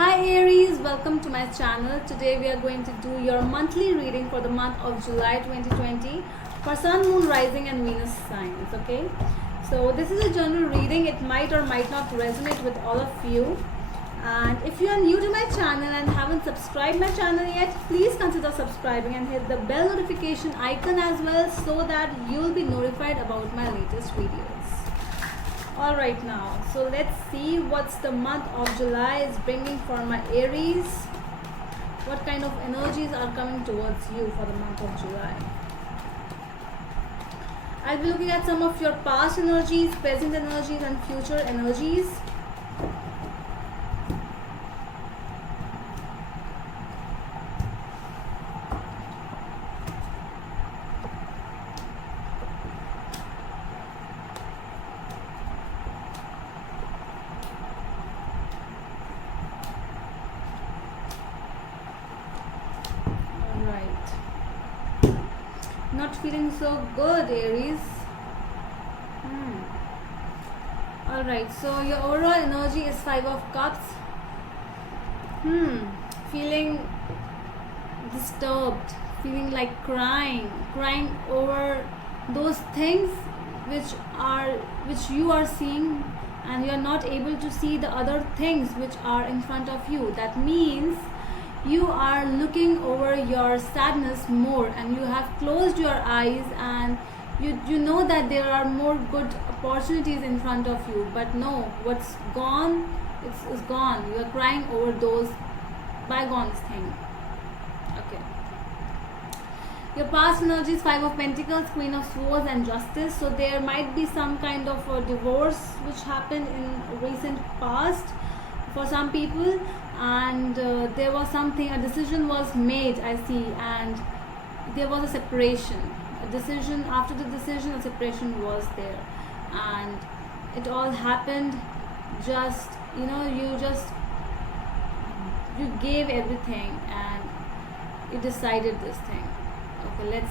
Hi Aries, welcome to my channel. Today we are going to do your monthly reading for the month of July 2020 for Sun, Moon, Rising and Venus signs. Okay, so this is a general reading. It might or might not resonate with all of you. And if you are new to my channel and haven't subscribed my channel yet, please consider subscribing and hit the bell notification icon as well so that you will be notified about my latest videos. Alright now, so let's see what's the month of July is bringing for my Aries. What kind of energies are coming towards you for the month of July? I'll be looking at some of your past energies, present energies and future energies. Not feeling so good, Aries. Alright, so your overall energy is 5 of Cups. Feeling disturbed, feeling like crying over those things which you are seeing, and you are not able to see the other things which are in front of you. That means you are looking over your sadness more and you have closed your eyes, and you know that there are more good opportunities in front of you, but no, what's gone is gone. You are crying over those bygones thing. Okay, your past energy is 5 of Pentacles, Queen of Swords and Justice. So there might be some kind of a divorce which happened in recent past for some people, and there was a decision was made, I see, and there was a separation, a decision. After the decision, a separation was there, and it all happened just, you gave everything and you decided this thing. Okay,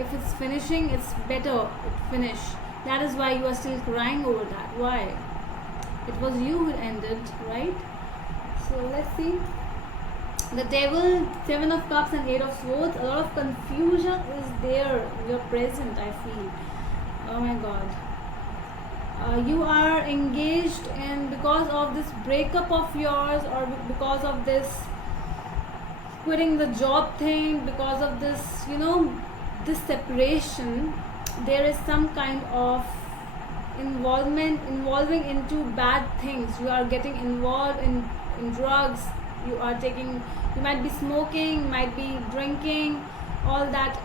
if it's finishing, it's better it finish. That is why you are still crying over that. Why? It was you who ended, right? So let's see. The Devil, 7 of Cups and 8 of Swords. A lot of confusion is there in your present, I feel. Oh my God. You are engaged in, because of this breakup of yours, or because of this quitting the job thing, because of this, this separation, there is some kind of involving into bad things. You are getting involved in drugs, you might be smoking, might be drinking, all that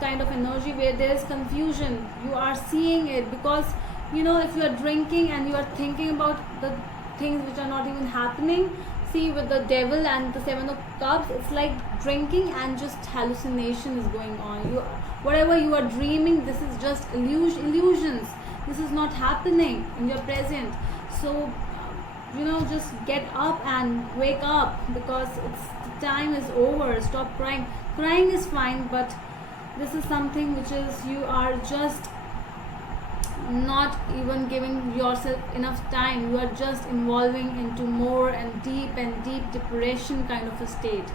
kind of energy where there is confusion. You are seeing it because, if you are drinking and you are thinking about the things which are not even happening. See, with the Devil and the 7 of Cups, it's like drinking and just hallucination is going on. Whatever you are dreaming, this is just illusions. This is not happening in your present. So just get up and wake up, because the time is over. Stop crying. Crying is fine, but this is something which is, you are just not even giving yourself enough time. You are just involving into more and deep depression kind of a state.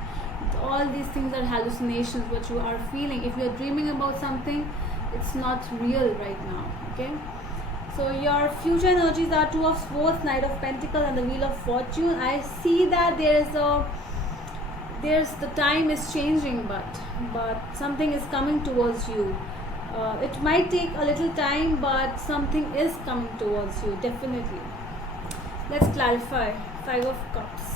All these things are hallucinations, what you are feeling. If you are dreaming about something, it's not real right now. Okay, so your future energies are 2 of Swords, Knight of Pentacles and the Wheel of Fortune. I see that there's the time is changing, but something is coming towards you. It might take a little time, but something is coming towards you, definitely. Let's clarify. 5 of Cups.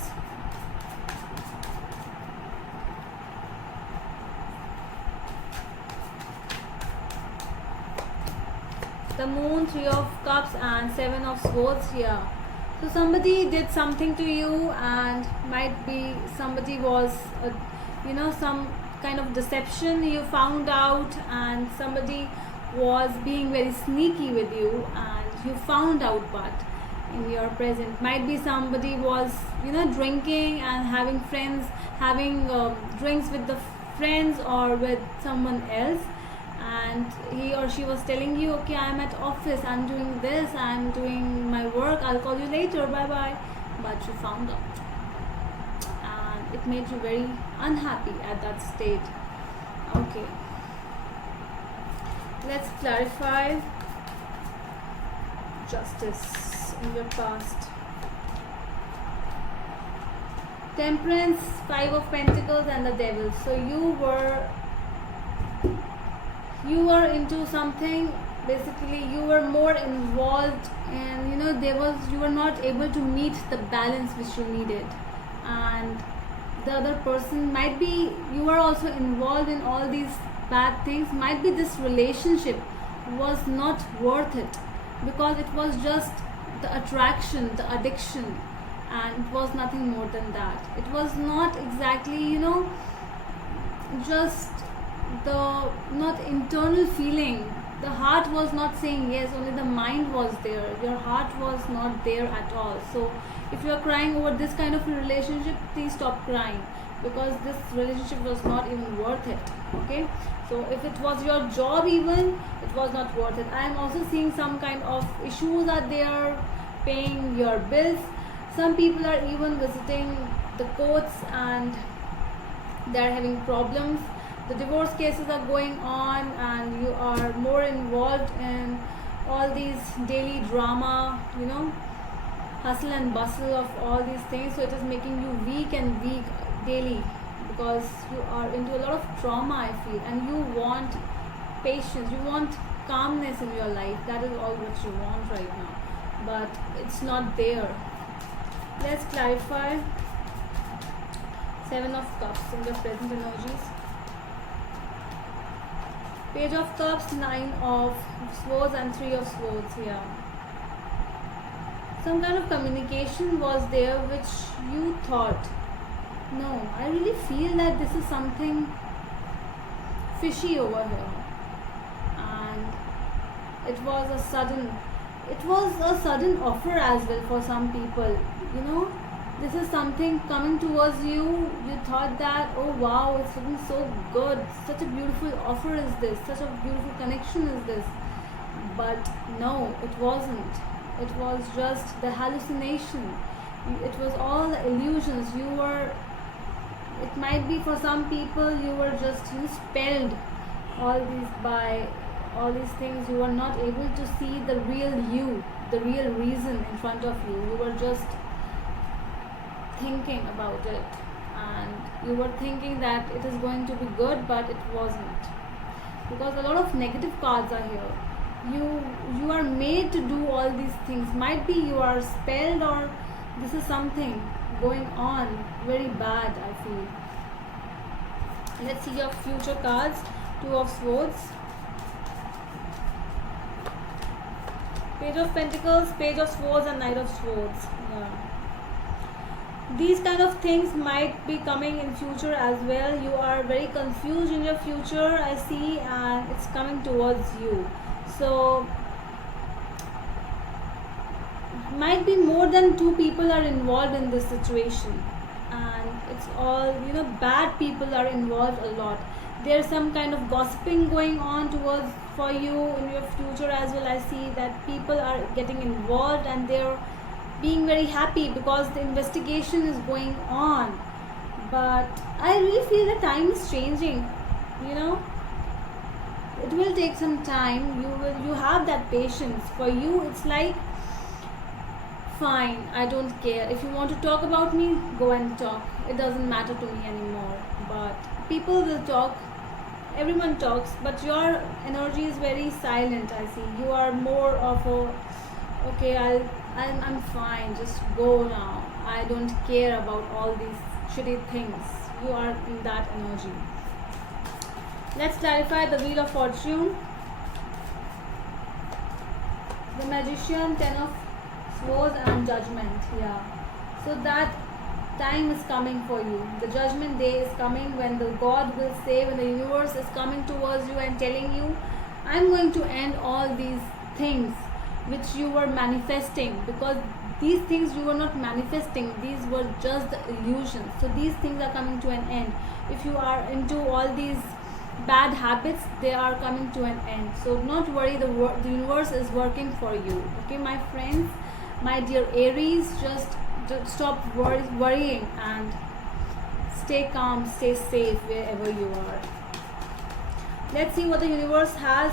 The Moon, 3 of Cups and 7 of Swords here. So somebody did something to you, and might be somebody was some kind of deception you found out, and somebody was being very sneaky with you and you found out. But in your present, might be somebody was drinking and having drinks with the friends or with someone else, and he or she was telling you, okay, I'm at office, I'm doing this, I'm doing my work, I'll call you later, bye bye. But you found out. it made you very unhappy at that state. Okay, let's clarify justice in your past. Temperance, Five of Pentacles, and the Devil. So you were into something. Basically, you were more involved, and you were not able to meet the balance which you needed, and the other person might be, you were also involved in all these bad things. Might be this relationship was not worth it, because it was just the attraction, the addiction, and it was nothing more than that. It was not exactly, just the not internal feeling. The heart was not saying yes, only the mind was there. Your heart was not there at all. So if you are crying over this kind of a relationship, please stop crying, because this relationship was not even worth it. Okay, so if it was your job even, it was not worth it. I am also seeing some kind of issues are there, paying your bills. Some people are even visiting the courts and they are having problems. The divorce cases are going on, and you are more involved in all these daily drama, hustle and bustle of all these things. So it is making you weak and weak daily, because you are into a lot of trauma, I feel, and you want patience, you want calmness in your life. That is all what you want right now, but it's not there. Let's clarify Seven of Cups in the present energies. Page of Cups, Nine of Swords, and Three of Swords here. Some kind of communication was there which you thought, no, I really feel that this is something fishy over here, and it was a sudden offer as well for some people. This is something coming towards you. You thought that, oh wow, it's looking so good, such a beautiful offer is this, such a beautiful connection is this. But no, it wasn't. It was just the hallucination. It was all the illusions. It might be for some people, you were just spelled by all these things. You were not able to see the real you, the real reason in front of you. You were just thinking about it, and you were thinking that it is going to be good, but it wasn't, because a lot of negative cards are here. You are made to do all these things. Might be you are spelled, or this is something going on very bad, I feel. Let's see your future cards. Two of Swords, Page of Pentacles, Page of Swords, and Knight of Swords. Yeah, these kind of things might be coming in future as well. You are very confused in your future, I see, and it's coming towards you. So might be more than two people are involved in this situation, and it's all, bad people are involved a lot. There's some kind of gossiping going on towards for you in your future as well. I see that people are getting involved, and they're being very happy because the investigation is going on. But I really feel the time is changing. It will take some time. You have that patience. For you, it's like, fine, I don't care. If you want to talk about me, go and talk. It doesn't matter to me anymore. But people will talk. Everyone talks, but your energy is very silent. I see you are more of a, okay, I'm fine. Just go now. I don't care about all these shitty things. You are in that energy. Let's clarify the Wheel of Fortune. The Magician, Ten of Swords, and Judgment. Yeah. So that time is coming for you. The Judgment Day is coming, when the God will say, when the universe is coming towards you and telling you, I'm going to end all these things which you were manifesting, because these things you were not manifesting, these were just the illusions. So these things are coming to an end. If you are into all these bad habits, they are coming to an end. So not worry, the universe is working for you. Okay, my friends, my dear Aries, just stop worrying and stay calm, stay safe wherever you are. Let's see what the universe has,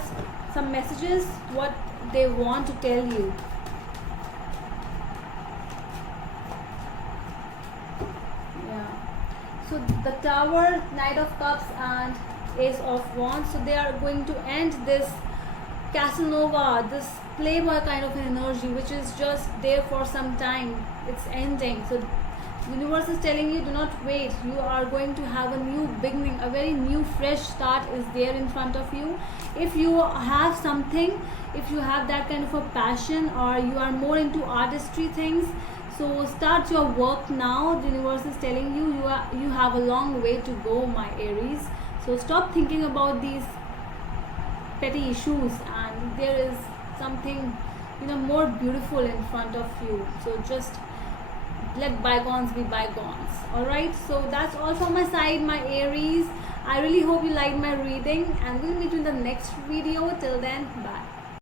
some messages, what they want to tell you. Yeah. So the Tower, Knight of Cups and Ace of Wands. So they are going to end this Casanova, this playboy kind of an energy which is just there for some time. It's ending. So universe is telling you, do not wait. You are going to have a new beginning, a very new fresh start is there in front of you. If you have something, if you have that kind of a passion, or you are more into artistry things, so start your work now. The universe is telling you, you have a long way to go, my Aries. So stop thinking about these petty issues, and there is something, more beautiful in front of you. So just let bygones be bygones. Alright, so that's all from my side, my Aries. I really hope you liked my reading, and we'll meet you in the next video. Till then, bye.